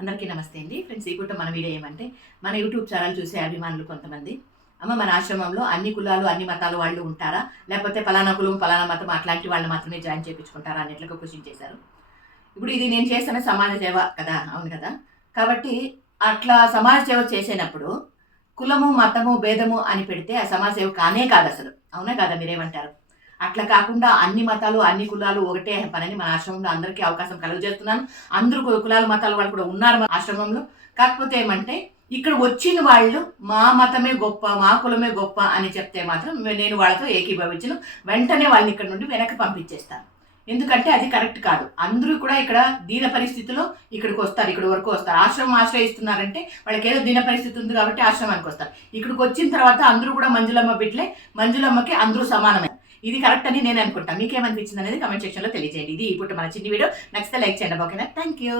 అందరికీ నమస్తే అండి ఫ్రెండ్స్. ఈ పూట మన వీడియో ఏమంటే, మన యూట్యూబ్ ఛానల్ చూసే అభిమానులు కొంతమంది, అమ్మ మన ఆశ్రమంలో అన్ని కులాలు అన్ని మతాలు వాళ్ళు ఉంటారా, లేకపోతే పలానా కులం పలానా మతం అట్లాంటి వాళ్ళు మాత్రమే జాయిన్ చేయించుకుంటారా అన్నట్లుగా క్వశ్చన్ చేశారు. ఇప్పుడు ఇది నేను చేసిన సమాజ సేవ కదా, అవును కదా. కాబట్టి అట్లా సమాజ సేవ చేసేటప్పుడు కులము మతము భేదము అని పెడితే ఆ సమాజ సేవ కానే కాదు అసలు. అవునా కదా, మీరేమంటారు? అట్లా కాకుండా అన్ని మతాలు అన్ని కులాలు ఒకటే పనని మన ఆశ్రమంలో అందరికీ అవకాశం కలుగజేస్తున్నాను. అందరూ కులాలు మతాలు వాళ్ళు కూడా ఉన్నారు మన ఆశ్రమంలో. కాకపోతే ఏమంటే, ఇక్కడ వచ్చిన వాళ్ళు మా మతమే గొప్ప మా కులమే గొప్ప అని చెప్తే మాత్రం నేను వాళ్ళతో ఏకీభవించను. వెంటనే వాళ్ళని ఇక్కడ నుండి వెనక్కి పంపించేస్తాను. ఎందుకంటే అది కరెక్ట్ కాదు. అందరూ కూడా ఇక్కడ దీన పరిస్థితిలో ఇక్కడికి వస్తారు, ఇక్కడ వరకు వస్తారు. ఆశ్రమం ఆశ్రయిస్తున్నారంటే వాళ్ళకి ఏదో దీన పరిస్థితి ఉంది కాబట్టి ఆశ్రమానికి వస్తారు. ఇక్కడికి వచ్చిన తర్వాత అందరూ కూడా మంజులమ్మ బిడ్డలే, మంజులమ్మకి అందరూ సమానమే. ఇది కరెక్ట్ అని నేను అనుకుంటాను. మీకేమనిపించింది అనేది కమెంట్ సెక్షన్లో తెలియజేయండి. ఇది ఇప్పుడు మన చిన్న వీడియో. నచ్చితే లైక్ చేయండి. ఓకేనా? Thank you.